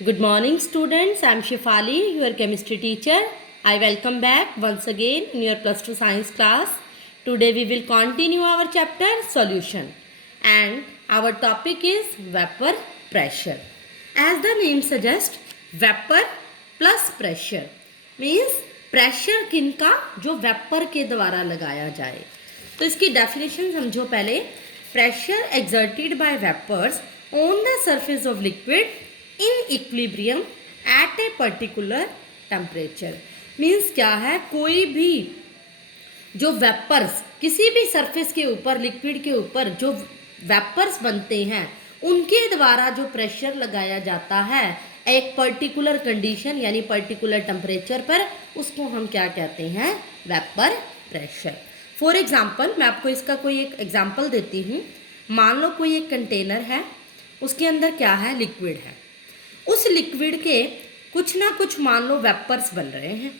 Good morning, students. I am Shifali, your chemistry teacher. I welcome back once again in your plus 2 science class. Today we will continue our chapter solution, and our topic is vapor pressure. As the name suggests, vapor plus pressure means pressure किनका जो vapour के द्वारा लगाया जाए। तो इसकी definition समझो पहले। Pressure exerted by vapors on the surface of liquid in equilibrium at a particular temperature means क्या है, कोई भी जो वेपर्स किसी भी सरफेस के ऊपर लिक्विड के ऊपर जो वेपर्स बनते हैं उनके द्वारा जो प्रेशर लगाया जाता है एक पर्टिकुलर कंडीशन यानी पर्टिकुलर टेम्परेचर पर, उसको हम क्या कहते हैं, वेपर प्रेशर। फॉर एग्जाम्पल मैं आपको इसका कोई एक एग्जाम्पल देती हूँ। मान लो कोई एक कंटेनर है, उसके अंदर क्या है, लिक्विड है। उस लिक्विड के कुछ ना कुछ मान लो वेपर्स बन रहे हैं।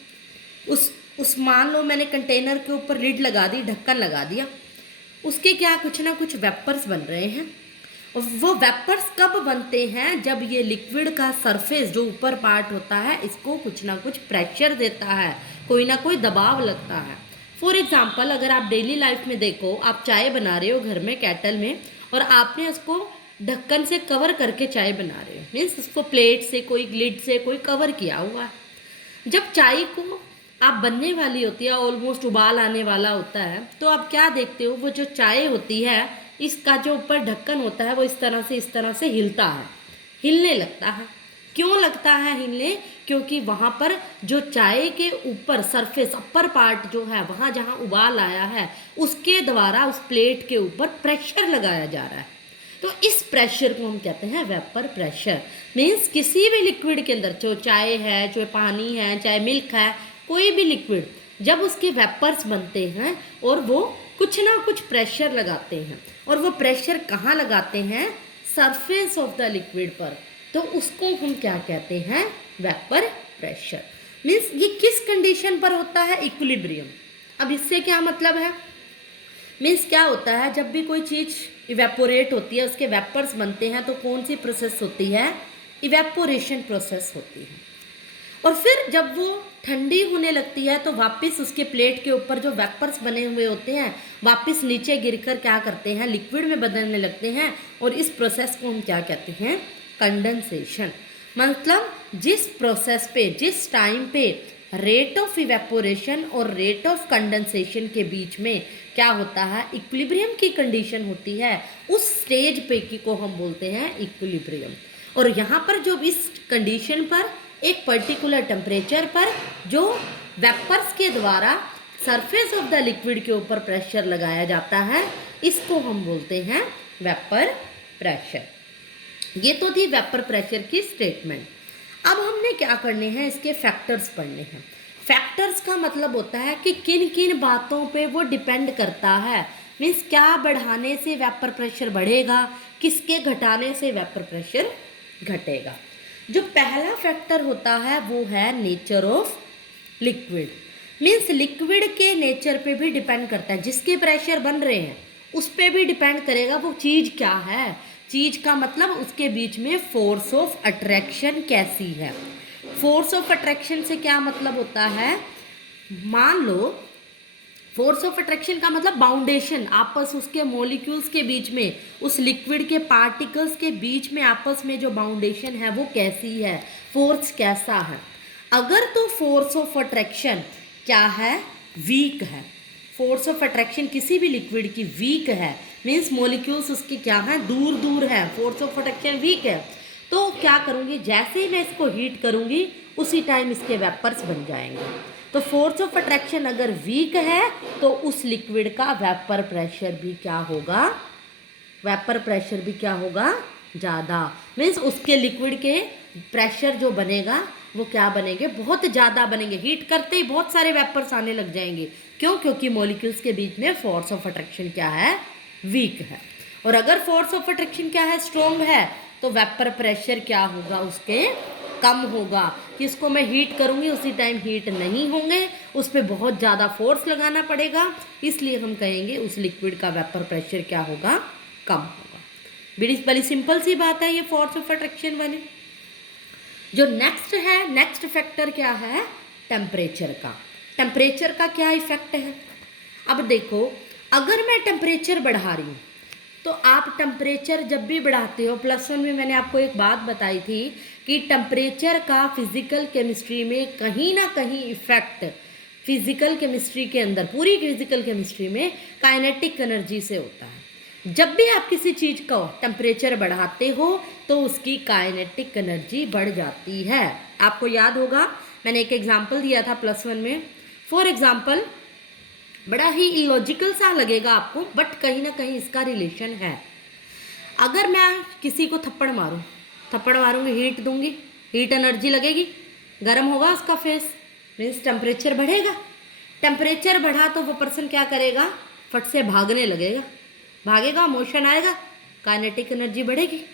उस मान लो मैंने कंटेनर के ऊपर लिड लगा दी, ढक्कन लगा दिया, उसके क्या कुछ ना कुछ वेपर्स बन रहे हैं। और वो वेपर्स कब बनते हैं, जब ये लिक्विड का सरफेस जो ऊपर पार्ट होता है इसको कुछ ना कुछ प्रेशर देता है, कोई ना कोई दबाव लगता है। फॉर एग्जाम्पल अगर आप डेली लाइफ में देखो, आप चाय बना रहे हो घर में केटल में और आपने उसको ढक्कन से कवर करके चाय बना रहे हो, मीन्स उसको प्लेट से कोई लिड से कोई कवर किया हुआ है। जब चाय को आप बनने वाली होती है, ऑलमोस्ट उबाल आने वाला होता है, तो आप क्या देखते हो, वो जो चाय होती है इसका जो ऊपर ढक्कन होता है वो इस तरह से हिलता है, हिलने लगता है। क्यों लगता है हिलने? क्योंकि वहाँ पर जो चाय के ऊपर सरफेस अपर पार्ट जो है वहाँ जहाँ उबाल आया है उसके द्वारा उस प्लेट के ऊपर प्रेशर लगाया जा रहा है। तो इस प्रेशर को हम कहते हैं वेपर प्रेशर। मीन्स किसी भी लिक्विड के अंदर, जो चाय है, चाहे पानी है, चाहे मिल्क है, कोई भी लिक्विड जब उसके वेपर्स बनते हैं और वो कुछ ना कुछ प्रेशर लगाते हैं, और वो प्रेशर कहाँ लगाते हैं, सरफेस ऑफ द लिक्विड पर, तो उसको हम क्या कहते हैं, वेपर प्रेशर। मीन्स ये किस कंडीशन पर होता है, इक्विलिब्रियम। अब इससे क्या मतलब है, मीन्स क्या होता है, जब भी कोई चीज़ इवेपोरेट होती है, उसके वेपर्स बनते हैं, तो कौन सी प्रोसेस होती है, इवेपोरेशन प्रोसेस होती है। और फिर जब वो ठंडी होने लगती है तो वापस उसके प्लेट के ऊपर जो वेपर्स बने हुए होते हैं वापस नीचे गिरकर क्या करते हैं, लिक्विड में बदलने लगते हैं, और इस प्रोसेस को हम क्या कहते हैं, कंडेंसेशन। मतलब जिस प्रोसेस पे, जिस टाइम पे रेट ऑफ इवेपोरेशन और रेट ऑफ कंडेंसेशन के बीच में क्या होता है, इक्विलिब्रियम की कंडीशन होती है, उस स्टेज पे की को हम बोलते हैं इक्विलिब्रियम। और यहाँ पर जो इस कंडीशन पर एक पर्टिकुलर टेम्परेचर पर जो वेपर्स के द्वारा सरफेस ऑफ द लिक्विड के ऊपर प्रेशर लगाया जाता है, इसको हम बोलते हैं वेपर प्रेशर। ये तो थी वेपर प्रेशर की स्टेटमेंट। अब हमने क्या करने हैं, इसके फैक्टर्स पढ़ने हैं। फैक्टर्स का मतलब होता है कि किन किन बातों पे वो डिपेंड करता है। मीन्स क्या बढ़ाने से वेपर प्रेशर बढ़ेगा, किसके घटाने से वेपर प्रेशर घटेगा। जो पहला फैक्टर होता है वो है nature of liquid. Means liquid के नेचर पे भी डिपेंड करता है, जिसके प्रेशर बन रहे हैं उस पर भी डिपेंड करेगा वो चीज़ क्या है। चीज़ का मतलब उसके बीच में फोर्स ऑफ अट्रैक्शन कैसी है। फोर्स ऑफ अट्रैक्शन से क्या मतलब होता है, मान लो फोर्स ऑफ अट्रैक्शन का मतलब बाउंडेशन, आपस उसके मॉलिक्यूल्स के बीच में, उस लिक्विड के पार्टिकल्स के बीच में आपस में जो बाउंडेशन है वो कैसी है, फोर्स कैसा है। अगर तो फोर्स ऑफ अट्रैक्शन क्या है, वीक है, फोर्स ऑफ अट्रैक्शन किसी भी लिक्विड की वीक है, मीन्स मॉलिक्यूल्स उसके क्या हैं, दूर दूर है, फोर्स ऑफ अट्रैक्शन वीक है, तो क्या करूँगी, जैसे ही मैं इसको हीट करूँगी उसी टाइम इसके वेपर्स बन जाएंगे। तो फोर्स ऑफ अट्रैक्शन अगर वीक है तो उस लिक्विड का वेपर प्रेशर भी क्या होगा, वेपर प्रेशर भी क्या होगा, ज़्यादा। मीन्स उसके लिक्विड के प्रेशर जो बनेगा वो क्या बनेंगे, बहुत ज़्यादा बनेंगे। हीट करते ही बहुत सारे वेपर्स आने लग जाएंगे। क्यों? क्योंकि मॉलिक्यूल्स के बीच में फोर्स ऑफ अट्रैक्शन क्या है, वीक है। और अगर फोर्स ऑफ अट्रैक्शन क्या है, स्ट्रॉन्ग है, तो वेपर प्रेशर क्या होगा, उसके कम होगा। कि इसको मैं हीट करूँगी उसी टाइम हीट नहीं होंगे, उस पर बहुत ज़्यादा फोर्स लगाना पड़ेगा, इसलिए हम कहेंगे उस लिक्विड का वेपर प्रेशर क्या होगा, कम होगा। बड़ी सिंपल सी बात है ये फोर्स ऑफ अट्रैक्शन वाली। जो नेक्स्ट है, नेक्स्ट फैक्टर क्या है, टेम्परेचर का। टेम्परेचर का क्या इफेक्ट है? अब देखो, अगर मैं टेम्परेचर बढ़ा रही हूँ तो आप टेम्परेचर जब भी बढ़ाते हो, +1 में मैंने आपको एक बात बताई थी कि टेम्परेचर का फिजिकल केमिस्ट्री में कहीं ना कहीं इफेक्ट फिजिकल केमिस्ट्री के अंदर, पूरी फिजिकल केमिस्ट्री में काइनेटिक एनर्जी से होता है। जब भी आप किसी चीज़ का टेम्परेचर बढ़ाते हो तो उसकी काइनेटिक एनर्जी बढ़ जाती है। आपको याद होगा मैंने एक एग्जाम्पल दिया था +1 में। फॉर एग्जाम्पल, बड़ा ही इलॉजिकल सा लगेगा आपको, बट कहीं ना कहीं इसका रिलेशन है। अगर मैं किसी को थप्पड़ मारूंगी, हीट दूंगी, हीट एनर्जी लगेगी, गर्म होगा उसका फेस, मीन्स टेम्परेचर बढ़ेगा। टेम्परेचर बढ़ा तो वो पर्सन क्या करेगा, फट से भागने लगेगा, भागेगा, मोशन आएगा, काइनेटिक एनर्जी बढ़ेगी।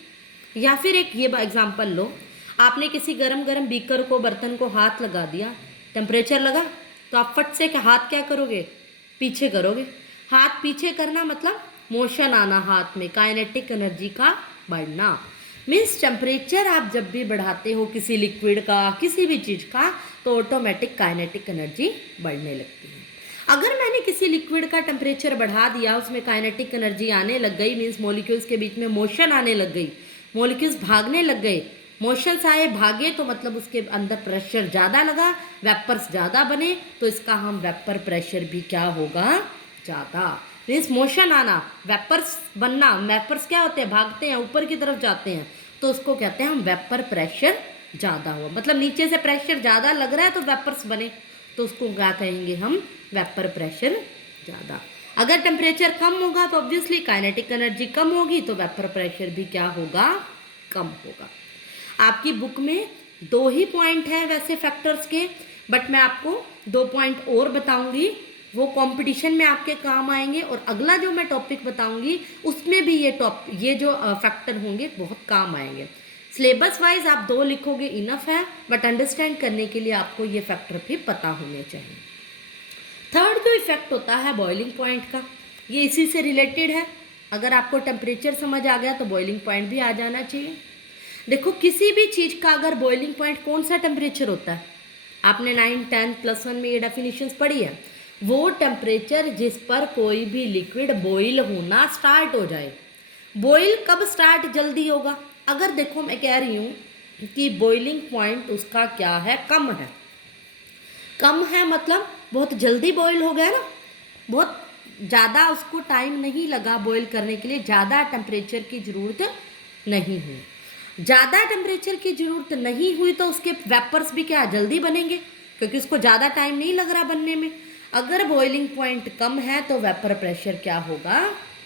या फिर एक ये एग्जांपल लो, आपने किसी गरम गरम बीकर को, बर्तन को हाथ लगा दिया, टेम्परेचर लगा, तो आप फट से हाथ क्या करोगे, पीछे करोगे। हाथ पीछे करना मतलब मोशन आना हाथ में, काइनेटिक एनर्जी का बढ़ना। मीन्स टेम्परेचर आप जब भी बढ़ाते हो किसी लिक्विड का, किसी भी चीज़ का, तो ऑटोमेटिक काइनेटिक एनर्जी बढ़ने लगती है। अगर मैंने किसी लिक्विड का टेम्परेचर बढ़ा दिया, उसमें काइनेटिक एनर्जी आने लग गई, मीन्स मॉलिक्यूल्स के बीच में मोशन आने लग गई, मॉलिक्यूल्स भागने लग गए, मोशंस आए, भागे, तो मतलब उसके अंदर प्रेशर ज़्यादा लगा, वेपर्स ज़्यादा बने, तो इसका हम वेपर प्रेशर भी क्या होगा, ज़्यादा। मीन्स मोशन आना, वेपर्स बनना, वेपर्स क्या होते हैं, भागते हैं, ऊपर की तरफ जाते हैं, तो उसको कहते हैं हम वेपर प्रेशर ज़्यादा हुआ। मतलब नीचे से प्रेशर ज़्यादा लग रहा है तो वेपर्स बने, तो उसको क्या कहेंगे हम, वेपर प्रेशर ज़्यादा। अगर टेम्परेचर कम होगा तो ऑब्वियसली काइनेटिक एनर्जी कम होगी, तो वेपर प्रेशर भी क्या होगा, कम होगा। आपकी बुक में 2 ही पॉइंट हैं वैसे फैक्टर्स के, बट मैं आपको 2 पॉइंट और बताऊंगी, वो कंपटीशन में आपके काम आएंगे। और अगला जो मैं टॉपिक बताऊंगी उसमें भी ये जो फैक्टर होंगे बहुत काम आएंगे। सिलेबस वाइज आप 2 लिखोगे इनफ है, बट अंडरस्टैंड करने के लिए आपको ये फैक्टर भी पता होने चाहिए। थर्ड जो इफेक्ट होता है बॉइलिंग पॉइंट का, ये इसी से रिलेटेड है। अगर आपको टेम्परेचर समझ आ गया तो बॉइलिंग पॉइंट भी आ जाना चाहिए। देखो, किसी भी चीज़ का अगर बॉइलिंग पॉइंट कौन सा टेम्परेचर होता है, आपने 9, 10, +1 में ये डेफिनेशंस पढ़ी है। वो टेम्परेचर जिस पर कोई भी लिक्विड बॉईल होना स्टार्ट हो जाए। बॉईल कब स्टार्ट जल्दी होगा, अगर देखो मैं कह रही हूँ कि बॉइलिंग पॉइंट उसका क्या है, कम है। कम है मतलब बहुत जल्दी बॉईल हो गया ना, बहुत ज़्यादा उसको टाइम नहीं लगा बॉईल करने के लिए, ज़्यादा टेम्परेचर की ज़रूरत नहीं हुई। ज़्यादा टेम्परेचर की ज़रूरत नहीं हुई तो उसके वेपर्स भी क्या जल्दी बनेंगे, क्योंकि उसको ज़्यादा टाइम नहीं लग रहा बनने में। अगर बॉइलिंग पॉइंट कम है तो वेपर प्रेशर क्या होगा,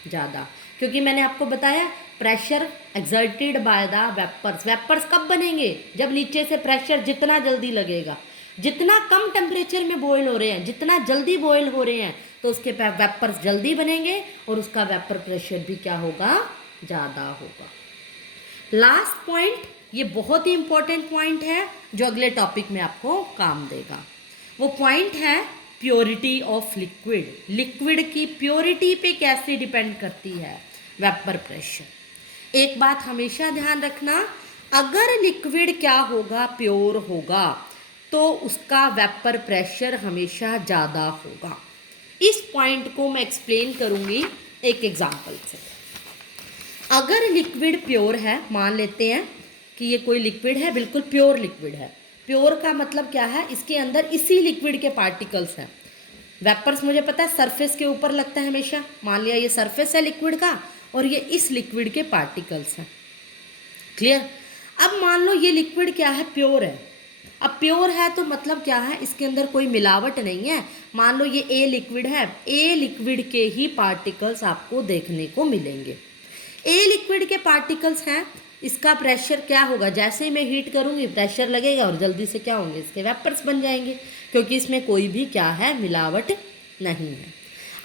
ज़्यादा, क्योंकि मैंने आपको बताया pressure exerted by the vapours. Vapours कब बनेंगे, जब नीचे से प्रेशर जितना जल्दी लगेगा। जितना कम टेम्परेचर में बॉयल हो रहे हैं, जितना जल्दी बॉयल हो रहे हैं, तो उसके वेपर्स जल्दी बनेंगे और उसका वेपर प्रेशर भी क्या होगा, ज़्यादा होगा। लास्ट पॉइंट, ये बहुत ही इंपॉर्टेंट पॉइंट है जो अगले टॉपिक में आपको काम देगा। वो पॉइंट है प्योरिटी ऑफ लिक्विड। लिक्विड की प्योरिटी पे कैसे डिपेंड करती है वेपर प्रेशर। एक बात हमेशा ध्यान रखना, अगर लिक्विड क्या होगा, प्योर होगा, तो उसका वेपर प्रेशर हमेशा ज़्यादा होगा। इस पॉइंट को मैं एक्सप्लेन करूँगी एक एग्जाम्पल से। अगर लिक्विड प्योर है, मान लेते हैं कि ये कोई लिक्विड है, बिल्कुल प्योर लिक्विड है। प्योर का मतलब क्या है, इसके अंदर इसी लिक्विड के पार्टिकल्स हैं। वेपर्स मुझे पता है सरफेस के ऊपर लगता है हमेशा, मान लिया ये सरफेस है लिक्विड का और ये इस लिक्विड के पार्टिकल्स हैं। क्लियर। अब मान लो ये लिक्विड क्या है, प्योर है। अब प्योर है तो मतलब क्या है, इसके अंदर कोई मिलावट नहीं है। मान लो ये ए लिक्विड है, ए लिक्विड के ही पार्टिकल्स आपको देखने को मिलेंगे। ए लिक्विड के पार्टिकल्स हैं, इसका प्रेशर क्या होगा, जैसे ही मैं हीट करूँगी प्रेशर लगेगा और जल्दी से क्या होंगे, इसके वेपर्स बन जाएंगे, क्योंकि इसमें कोई भी क्या है, मिलावट नहीं है।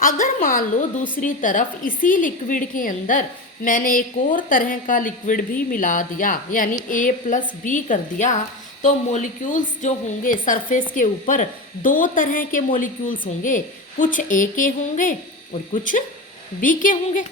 अगर मान लो दूसरी तरफ इसी लिक्विड के अंदर मैंने एक और तरह का लिक्विड भी मिला दिया, यानी A+B कर दिया, तो मॉलिक्यूल्स जो होंगे सरफेस के ऊपर 2 तरह के मॉलिक्यूल्स होंगे, कुछ A के होंगे और कुछ B के होंगे।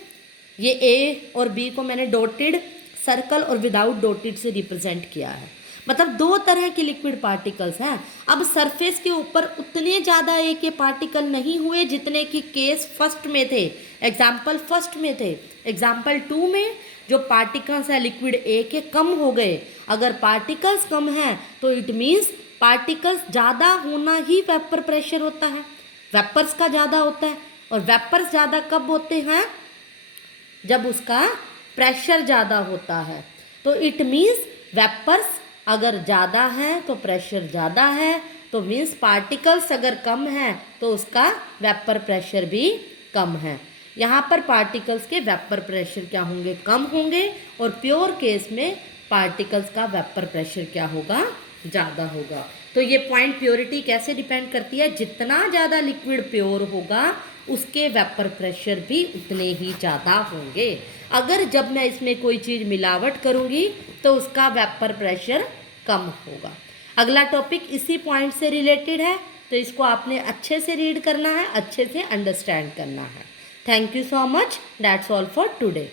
ये A और B को मैंने डॉटेड सर्कल और विदाउट डॉटेड से रिप्रेजेंट किया है। मतलब दो तरह के लिक्विड पार्टिकल्स हैं। अब सरफेस के ऊपर उतने ज़्यादा ए के पार्टिकल नहीं हुए जितने कि केस फर्स्ट में थे, एग्जाम्पल फर्स्ट में थे। एग्जाम्पल 2 में जो पार्टिकल्स हैं लिक्विड ए के कम हो गए। अगर पार्टिकल्स कम हैं तो इट मीन्स पार्टिकल्स ज़्यादा होना ही वेपर प्रेशर होता है, वेपर्स का ज़्यादा होता है। और वेपर्स ज़्यादा कब होते हैं? जब उसका प्रेशर ज़्यादा होता है। तो इट मीन्स वेपर्स अगर ज़्यादा है तो प्रेशर ज़्यादा है, तो मीन्स पार्टिकल्स अगर कम है तो उसका वेपर प्रेशर भी कम है। यहाँ पर पार्टिकल्स के वेपर प्रेशर क्या होंगे? कम होंगे। और प्योर केस में पार्टिकल्स का वेपर प्रेशर क्या होगा? ज़्यादा होगा। तो ये पॉइंट प्योरिटी कैसे डिपेंड करती है? जितना ज़्यादा लिक्विड प्योर होगा उसके वेपर प्रेशर भी उतने ही ज़्यादा होंगे। अगर जब मैं इसमें कोई चीज़ मिलावट करूँगी तो उसका वेपर प्रेशर कम होगा। अगला टॉपिक इसी पॉइंट से रिलेटेड है, तो इसको आपने अच्छे से रीड करना है, अच्छे से अंडरस्टैंड करना है। Thank you so much. That's all for today.